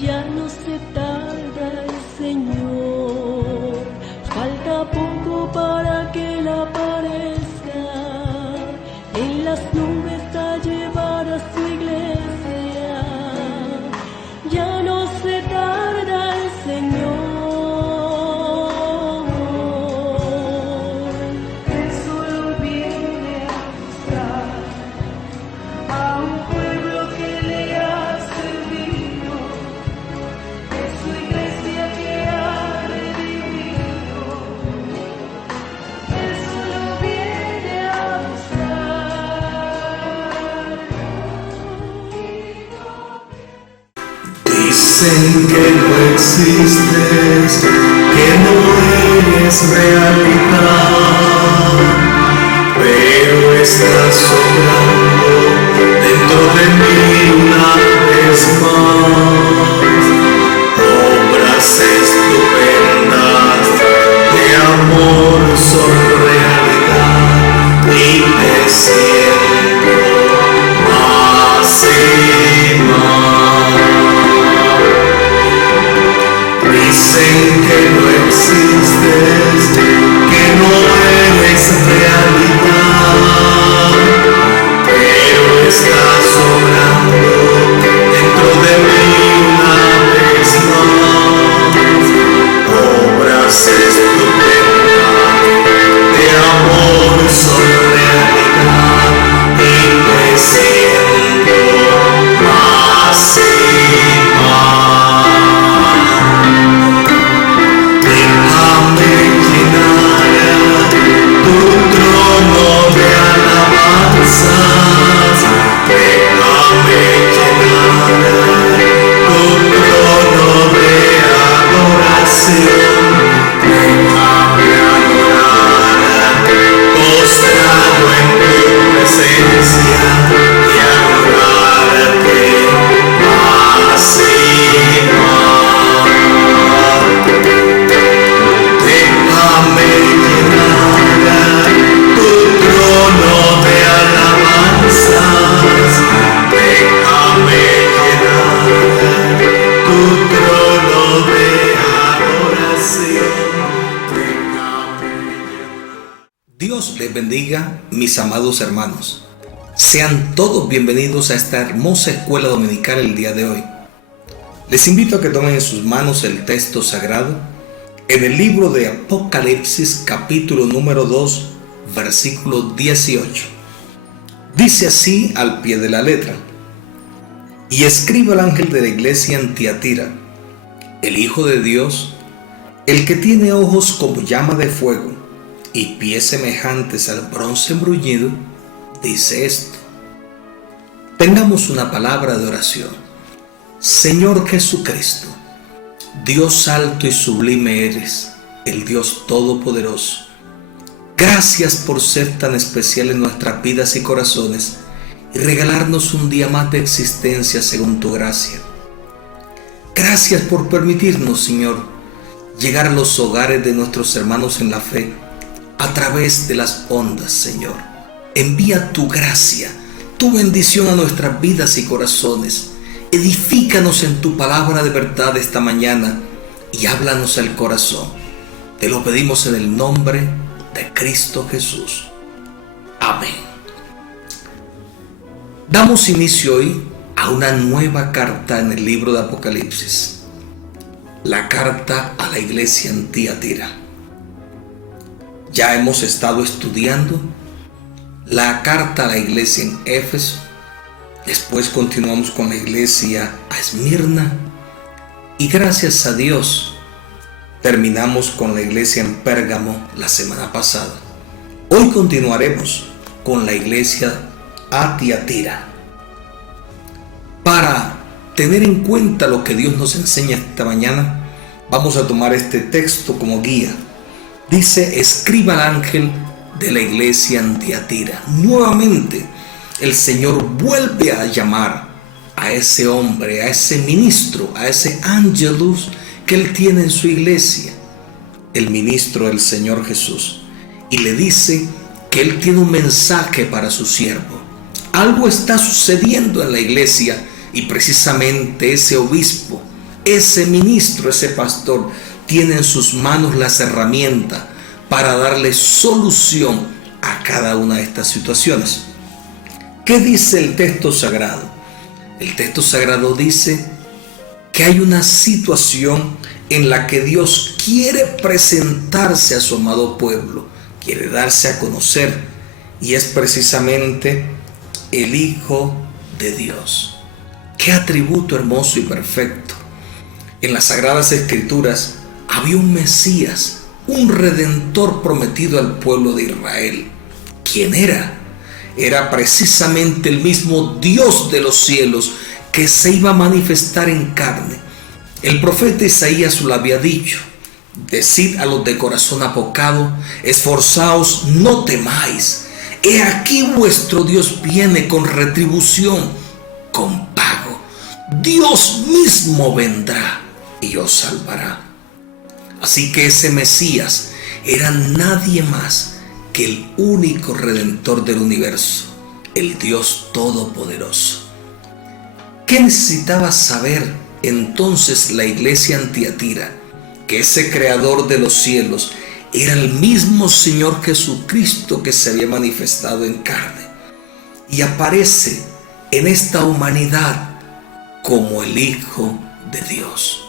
Ya no se tarda el Señor, falta poco para que Él aparezca, en las nubes a llevar a su iglesia. Ya no se tarda el Señor. Él solo viene a buscar a un pueblo que le ha servido, es su iglesia que ha redimido. Él solo viene a buscar. Dicen que no existes, que no eres realidad, pero estás sobrando dentro de mí una vez más. Obras estupendas de amor son realidad y te siento más y más. Dicen que no existes, que no eres realidad, pero estás sobrando dentro de mí una vez más. Obras estupendas de amor son realidad y me siento más y más. Déjame llenar tu trono de alabanzas, déjame llenar tu trono de adoración, déjame adorar, postrado en tu presencia y adorarte más y más. Déjame llenar tu trono de alabanzas, déjame llenar tu trono de adoración, déjame llenar. Dios les bendiga, mis amados hermanos. Sean todos bienvenidos a esta hermosa escuela dominical el día de hoy. Les invito a que tomen en sus manos el texto sagrado en el libro de Apocalipsis, capítulo número 2, versículo 18. Dice así al pie de la letra: y escribe al ángel de la iglesia en Tiatira, el Hijo de Dios, el que tiene ojos como llama de fuego y pies semejantes al bronce bruñido, dice esto. Tengamos una palabra de oración. Señor Jesucristo, Dios alto y sublime eres, el Dios todopoderoso. Gracias por ser tan especial en nuestras vidas y corazones y regalarnos un día más de existencia según tu gracia. Gracias por permitirnos, Señor, llegar a los hogares de nuestros hermanos en la fe a través de las ondas, Señor. Envía tu gracia, tu bendición a nuestras vidas y corazones. Edifícanos en tu palabra de verdad esta mañana y háblanos al corazón. Te lo pedimos en el nombre de Cristo Jesús. Amén. Damos inicio hoy a una nueva carta en el libro de Apocalipsis. La carta a la iglesia en Tiatira. Ya hemos estado estudiando la carta a la iglesia en Éfeso. Después continuamos con la iglesia a Esmirna y gracias a Dios terminamos con la iglesia en Pérgamo la semana pasada. Hoy continuaremos con la iglesia a Tiatira. Para tener en cuenta lo que Dios nos enseña esta mañana, vamos a tomar este texto como guía. Dice: escriba al ángel de la iglesia en Tiatira. Nuevamente el Señor vuelve a llamar a ese hombre, a ese ministro, a ese ángelus que Él tiene en su iglesia, el ministro del Señor Jesús, y le dice que Él tiene un mensaje para su siervo. Algo está sucediendo en la iglesia y precisamente ese obispo ese ministro, ese pastor, tiene en sus manos las herramientas para darle solución a cada una de estas situaciones. ¿Qué dice el texto sagrado? El texto sagrado dice que hay una situación en la que Dios quiere presentarse a su amado pueblo, quiere darse a conocer, y es precisamente el Hijo de Dios. ¡Qué atributo hermoso y perfecto! En las Sagradas Escrituras había un Mesías, un Redentor prometido al pueblo de Israel. ¿Quién era? Era precisamente el mismo Dios de los cielos que se iba a manifestar en carne. El profeta Isaías lo había dicho: decid a los de corazón apocado, esforzaos, no temáis. He aquí vuestro Dios viene con retribución, con pago. Dios mismo vendrá y os salvará. Así que ese Mesías era nadie más que el único Redentor del universo, el Dios Todopoderoso. ¿Qué necesitaba saber entonces la iglesia en Tiatira? Que ese Creador de los cielos era el mismo Señor Jesucristo que se había manifestado en carne y aparece en esta humanidad como el Hijo de Dios.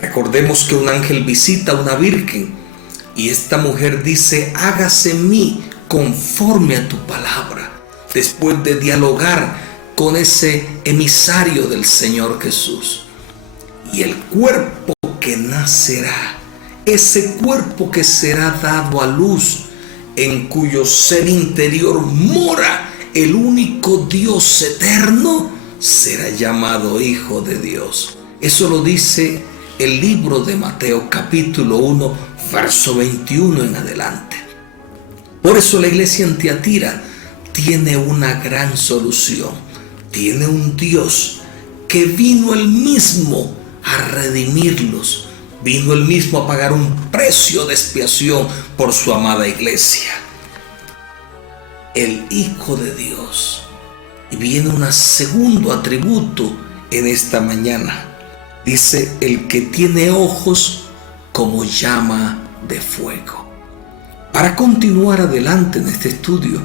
Recordemos que un ángel visita a una virgen y esta mujer dice: hágase en mí conforme a tu palabra, después de dialogar con ese emisario del Señor Jesús. Y el cuerpo que nacerá, ese cuerpo que será dado a luz, en cuyo ser interior mora el único Dios eterno, será llamado Hijo de Dios. Eso lo dice el libro de Mateo capítulo 1, verso 21 en adelante. Por eso la iglesia en Tiatira tiene una gran solución. Tiene un Dios que vino él mismo a redimirlos. Vino él mismo a pagar un precio de expiación por su amada iglesia. El Hijo de Dios. Y viene un segundo atributo en esta mañana. Dice: el que tiene ojos como llama de fuego. Para continuar adelante en este estudio,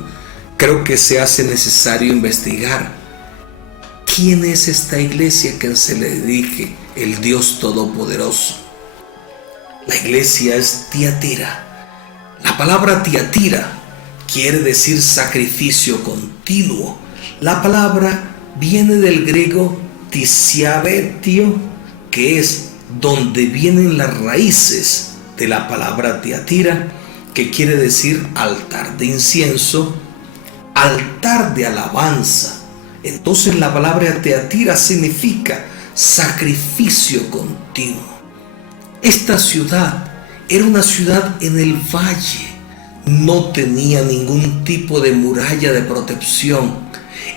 creo que se hace necesario investigar quién es esta iglesia que se le dirige el Dios Todopoderoso. La iglesia es Tiatira. La palabra Tiatira quiere decir sacrificio continuo. La palabra viene del griego tisiabetio, que es donde vienen las raíces de la palabra Tiatira, que quiere decir altar de incienso, altar de alabanza. Entonces la palabra Tiatira significa sacrificio continuo. Esta ciudad era una ciudad en el valle, no tenía ningún tipo de muralla de protección.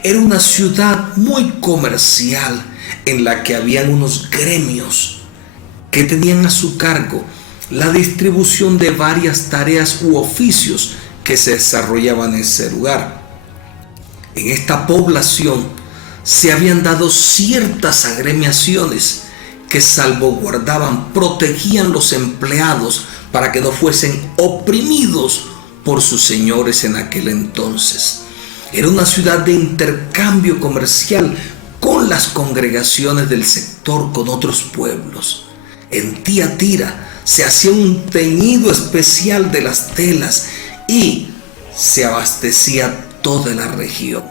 Era una ciudad muy comercial en la que habían unos gremios que tenían a su cargo la distribución de varias tareas u oficios que se desarrollaban en ese lugar. En esta población se habían dado ciertas agremiaciones que salvaguardaban, protegían los empleados para que no fuesen oprimidos por sus señores en aquel entonces. Era una ciudad de intercambio comercial con las congregaciones del sector, con otros pueblos. En Tiatira se hacía un teñido especial de las telas y se abastecía toda la región.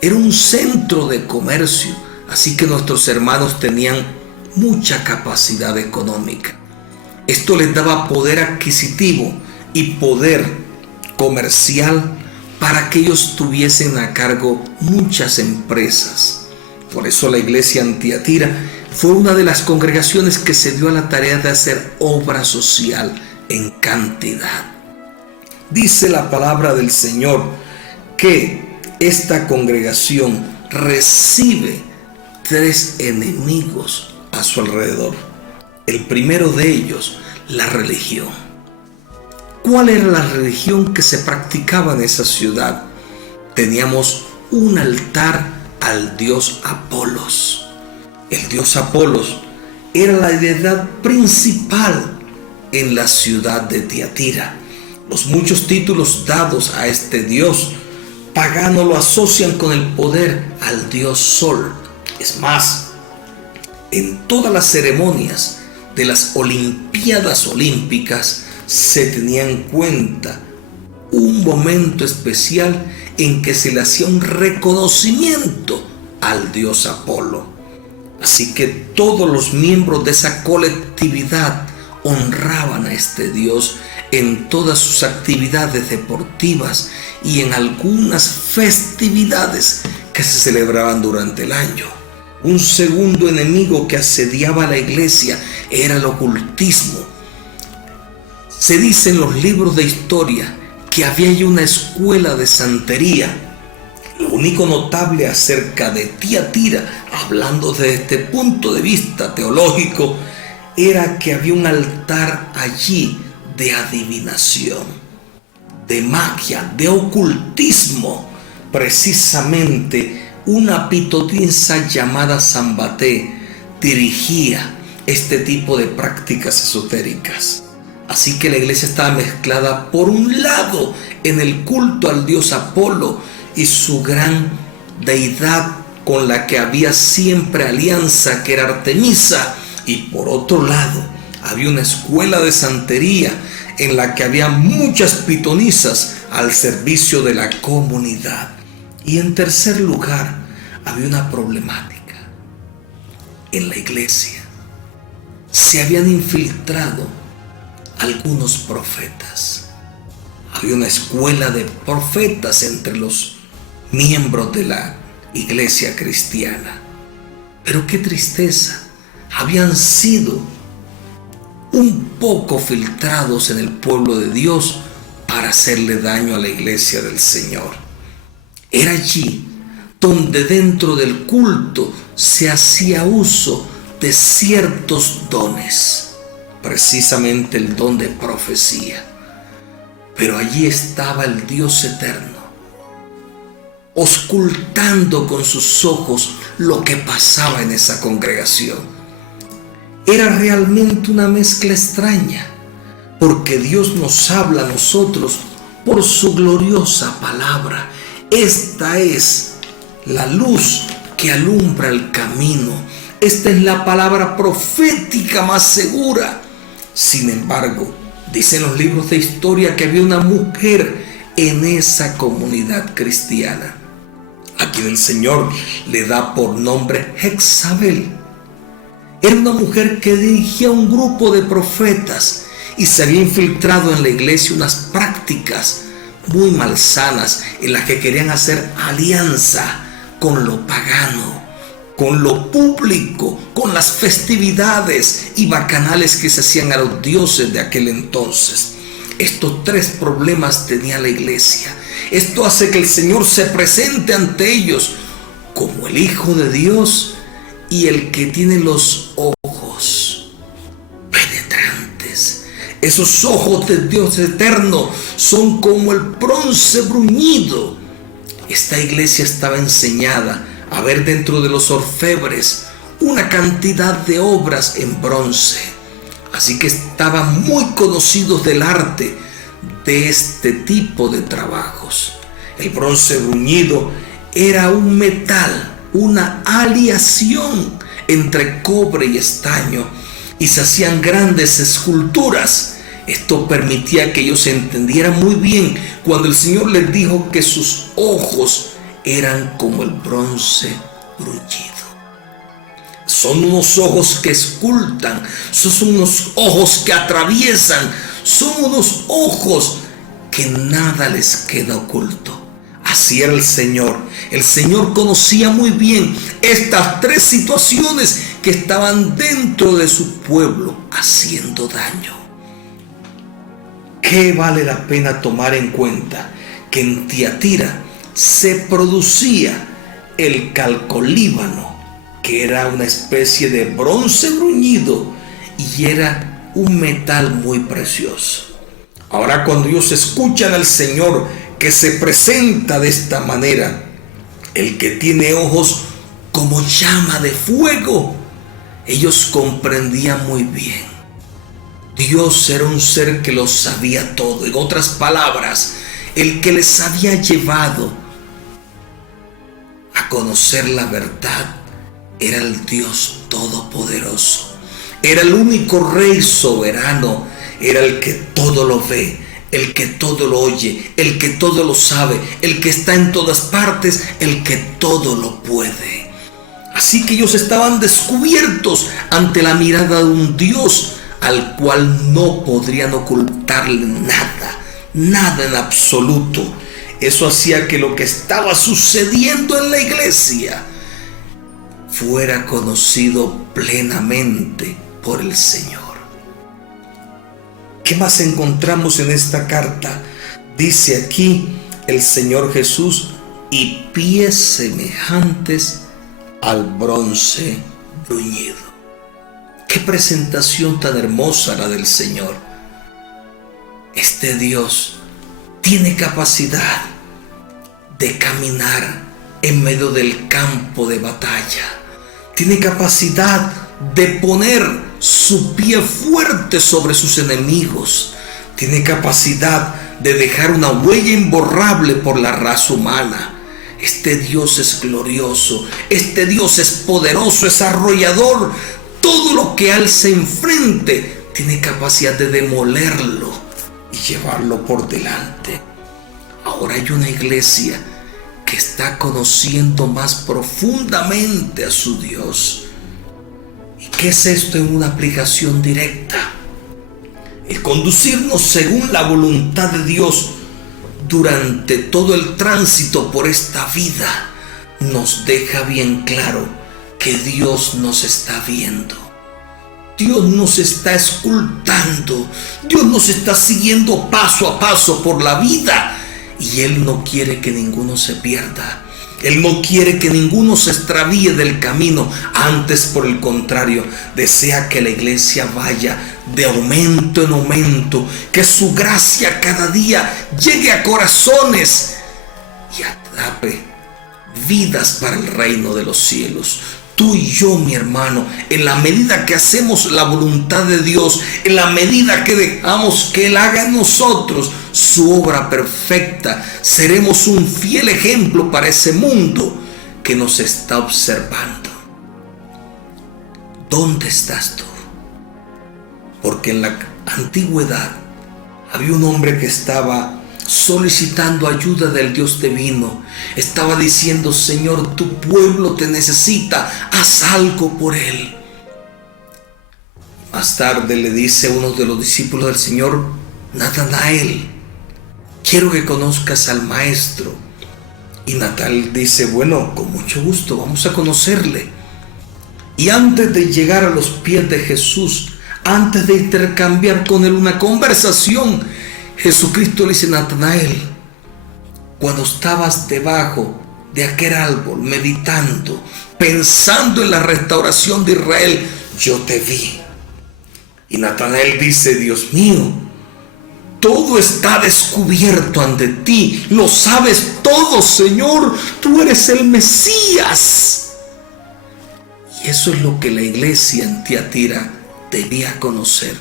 Era un centro de comercio, así que nuestros hermanos tenían mucha capacidad económica. Esto les daba poder adquisitivo y poder comercial para que ellos tuviesen a cargo muchas empresas. Por eso la iglesia en Tiatira fue una de las congregaciones que se dio a la tarea de hacer obra social en cantidad. Dice la palabra del Señor que esta congregación recibe 3 enemigos a su alrededor. El primero de ellos, la religión. ¿Cuál era la religión que se practicaba en esa ciudad? Teníamos un altar al dios Apolos. El dios Apolos era la deidad principal en la ciudad de Tiatira. Los muchos títulos dados a este dios pagano lo asocian con el poder al dios Sol. Es más, en todas las ceremonias de las Olimpiadas Olímpicas se tenía en cuenta un momento especial en que se le hacía un reconocimiento al dios Apolo. Así que todos los miembros de esa colectividad honraban a este dios en todas sus actividades deportivas y en algunas festividades que se celebraban durante el año. Un segundo enemigo que asediaba a la iglesia era el ocultismo. Se dice en los libros de historia que había allí una escuela de santería. Lo único notable acerca de Tiatira, hablando desde este punto de vista teológico, era que había un altar allí de adivinación, de magia, de ocultismo. Precisamente una pitoniza llamada Zambaté dirigía este tipo de prácticas esotéricas. Así que la iglesia estaba mezclada por un lado en el culto al dios Apolo y su gran deidad con la que había siempre alianza, que era Artemisa, y por otro lado había una escuela de santería en la que había muchas pitonisas al servicio de la comunidad. Y en tercer lugar, había una problemática. En la iglesia se habían infiltrado algunos profetas. Había una escuela de profetas entre los miembros de la iglesia cristiana. Pero qué tristeza, habían sido un poco filtrados en el pueblo de Dios para hacerle daño a la iglesia del Señor. Era allí donde dentro del culto se hacía uso de ciertos dones, precisamente el don de profecía. Pero allí estaba el Dios eterno, auscultando con sus ojos lo que pasaba en esa congregación. Era realmente una mezcla extraña, porque Dios nos habla a nosotros por su gloriosa palabra. Esta es la luz que alumbra el camino. Esta es la palabra profética más segura. Sin embargo, dicen los libros de historia que había una mujer en esa comunidad cristiana, a quien el Señor le da por nombre Jezabel. Era una mujer que dirigía un grupo de profetas y se había infiltrado en la iglesia unas prácticas muy malsanas en las que querían hacer alianza con lo pagano, con lo público, con las festividades y bacanales que se hacían a los dioses de aquel entonces. Estos tres problemas tenía la iglesia. Esto hace que el Señor se presente ante ellos como el Hijo de Dios y el que tiene los ojos penetrantes. Esos ojos del Dios eterno son como el bronce bruñido. Esta iglesia estaba enseñada a ver dentro de los orfebres una cantidad de obras en bronce. Así que estaban muy conocidos del arte de este tipo de trabajos. El bronce bruñido era un metal, una aleación entre cobre y estaño, y se hacían grandes esculturas. Esto permitía que ellos entendieran muy bien cuando el Señor les dijo que sus ojos eran como el bronce bruñido. Son unos ojos que escultan, son unos ojos que atraviesan, son unos ojos que nada les queda oculto. Así era el Señor. El Señor conocía muy bien estas tres situaciones que estaban dentro de su pueblo haciendo daño. ¿Qué vale la pena tomar en cuenta? Que en Tiatira se producía el calcolíbano, que era una especie de bronce bruñido y era un metal muy precioso. Ahora, cuando ellos escuchan al Señor que se presenta de esta manera, el que tiene ojos como llama de fuego, Ellos comprendían muy bien. Dios era un ser que lo sabía todo. En otras palabras, el que les había llevado a conocer la verdad era el Dios Todopoderoso. Era el único Rey soberano. Era el que todo lo ve, el que todo lo oye, el que todo lo sabe, el que está en todas partes, el que todo lo puede. Así que ellos estaban descubiertos ante la mirada de un Dios al cual no podrían ocultarle nada en absoluto. Eso hacía que lo que estaba sucediendo en la iglesia fuera conocido plenamente por el Señor. ¿Qué más encontramos en esta carta? Dice aquí el Señor Jesús: y pies semejantes al bronce bruñido. Qué presentación tan hermosa la del Señor. Este Dios tiene capacidad de caminar en medio del campo de batalla. Tiene capacidad de poner su pie fuerte sobre sus enemigos. Tiene capacidad de dejar una huella imborrable por la raza humana. Este Dios es glorioso. Este Dios es poderoso, es arrollador. Todo lo que a él se enfrente tiene capacidad de demolerlo y llevarlo por delante. Ahora hay una iglesia que está conociendo más profundamente a su Dios. ¿Y qué es esto en una aplicación directa? El conducirnos según la voluntad de Dios durante todo el tránsito por esta vida nos deja bien claro que Dios nos está viendo. Dios nos está escultando. Dios nos está siguiendo paso a paso por la vida. Y Él no quiere que ninguno se pierda. Él no quiere que ninguno se extravíe del camino. Antes, por el contrario, desea que la iglesia vaya de aumento en aumento. Que su gracia cada día llegue a corazones y atrape vidas para el reino de los cielos. Tú y yo, mi hermano, en la medida que hacemos la voluntad de Dios, en la medida que dejamos que Él haga en nosotros su obra perfecta, seremos un fiel ejemplo para ese mundo que nos está observando. ¿Dónde estás tú? Porque en la antigüedad había un hombre que estaba solicitando ayuda del Dios divino. Estaba diciendo: Señor, tu pueblo te necesita, haz algo por él. Más tarde le dice uno de los discípulos del Señor: Natanael, quiero que conozcas al maestro. Y Natanael dice: bueno, con mucho gusto, vamos a conocerle. Y antes de llegar a los pies de Jesús, antes de intercambiar con él una conversación, Jesucristo le dice: Natanael, cuando estabas debajo de aquel árbol, meditando, pensando en la restauración de Israel, yo te vi. Y Natanael dice: Dios mío, todo está descubierto ante ti, lo sabes todo, Señor, tú eres el Mesías. Y eso es lo que la iglesia en Tiatira debía conocer.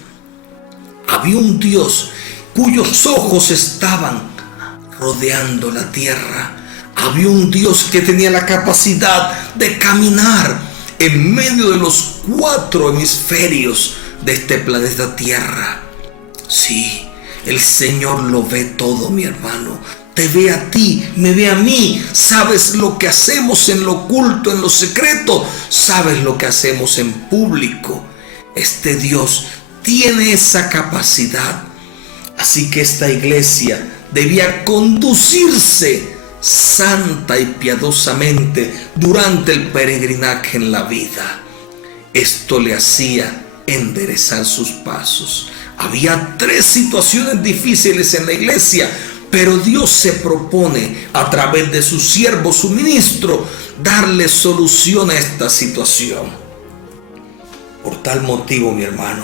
Había un Dios cuyos ojos estaban rodeando la tierra. Había un Dios que tenía la capacidad de caminar en medio de los 4 hemisferios de este planeta Tierra. Sí, el Señor lo ve todo, mi hermano. Te ve a ti, me ve a mí. Sabes lo que hacemos en lo oculto, en lo secreto. Sabes lo que hacemos en público. Este Dios tiene esa capacidad. Así que esta iglesia debía conducirse santa y piadosamente durante el peregrinaje en la vida. Esto le hacía enderezar sus pasos. Había 3 situaciones difíciles en la iglesia, pero Dios se propone a través de su siervo, su ministro, darle solución a esta situación. Por tal motivo, mi hermano,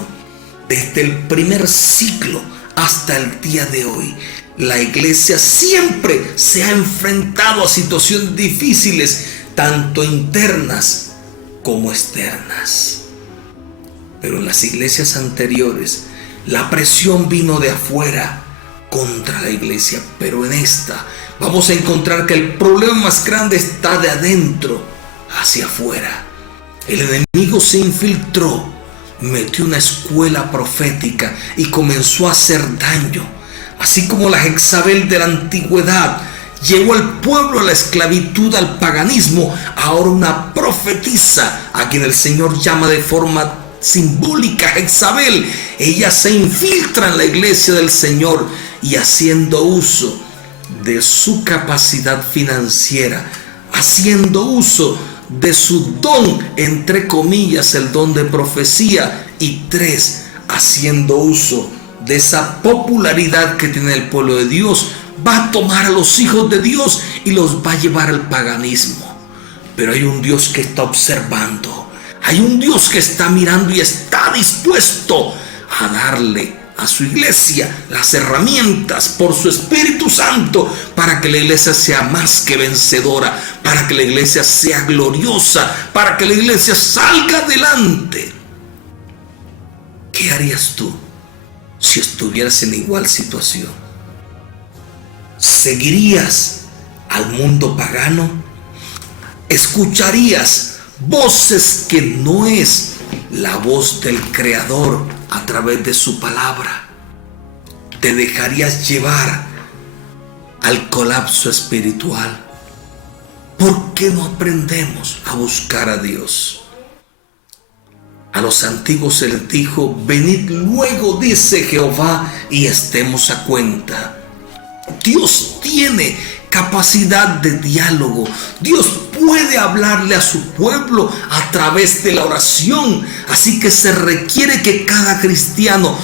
desde el primer siglo hasta el día de hoy, la iglesia siempre se ha enfrentado a situaciones difíciles, tanto internas como externas. Pero en las iglesias anteriores, la presión vino de afuera contra la iglesia. Pero en esta vamos a encontrar que el problema más grande está de adentro hacia afuera. El enemigo se infiltró, metió una escuela profética y comenzó a hacer daño. Así como la Jezabel de la antigüedad llevó al pueblo a la esclavitud, al paganismo, ahora una profetisa, a quien el Señor llama de forma simbólica Jezabel, ella se infiltra en la iglesia del Señor y haciendo uso de su capacidad financiera, haciendo uso de su don, entre comillas, el don de profecía, y 3, haciendo uso de esa popularidad que tiene el pueblo de Dios, va a tomar a los hijos de Dios y los va a llevar al paganismo. Pero hay un Dios que está observando, hay un Dios que está mirando y está dispuesto a darle a su iglesia las herramientas por su Espíritu Santo para que la iglesia sea más que vencedora, para que la iglesia sea gloriosa, para que la iglesia salga adelante. ¿Qué harías tú si estuvieras en igual situación? ¿Seguirías al mundo pagano? ¿Escucharías voces que no es la voz del Creador a través de su palabra? ¿Te dejarías llevar al colapso espiritual? ¿Por qué no aprendemos a buscar a Dios? A los antiguos se les dijo: venid luego, dice Jehová, y estemos a cuenta. Dios tiene capacidad de diálogo. Dios puede hablarle a su pueblo a través de la oración. Así que se requiere que cada cristiano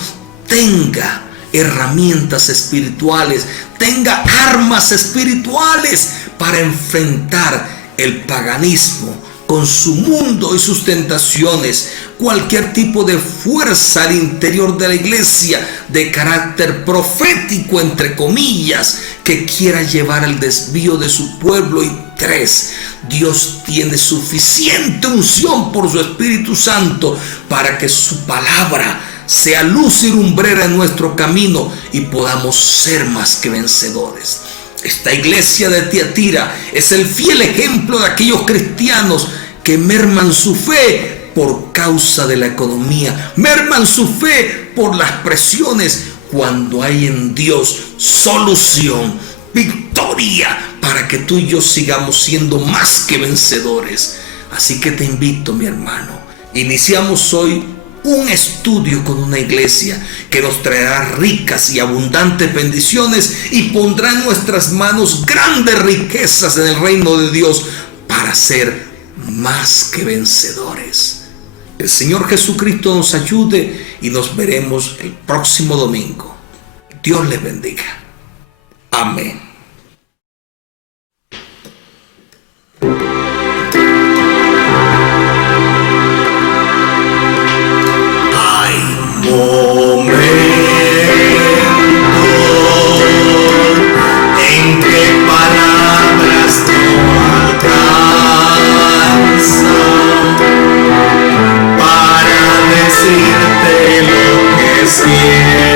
tenga herramientas espirituales, tenga armas espirituales para enfrentar el paganismo con su mundo y sus tentaciones. Cualquier tipo de fuerza al interior de la iglesia de carácter profético, entre comillas, que quiera llevar al desvío de su pueblo. Y 3, Dios tiene suficiente unción por su Espíritu Santo para que su palabra sea luz y lumbrera en nuestro camino y podamos ser más que vencedores. Esta iglesia de Tiatira es el fiel ejemplo de aquellos cristianos que merman su fe por causa de la economía, merman su fe por las presiones, cuando hay en Dios solución, victoria, para que tú y yo sigamos siendo más que vencedores. Así que te invito, mi hermano, iniciamos hoy un estudio con una iglesia que nos traerá ricas y abundantes bendiciones y pondrá en nuestras manos grandes riquezas en el reino de Dios para ser más que vencedores. El Señor Jesucristo nos ayude y nos veremos el próximo domingo. Dios les bendiga. Amén. Decirte lo que siento.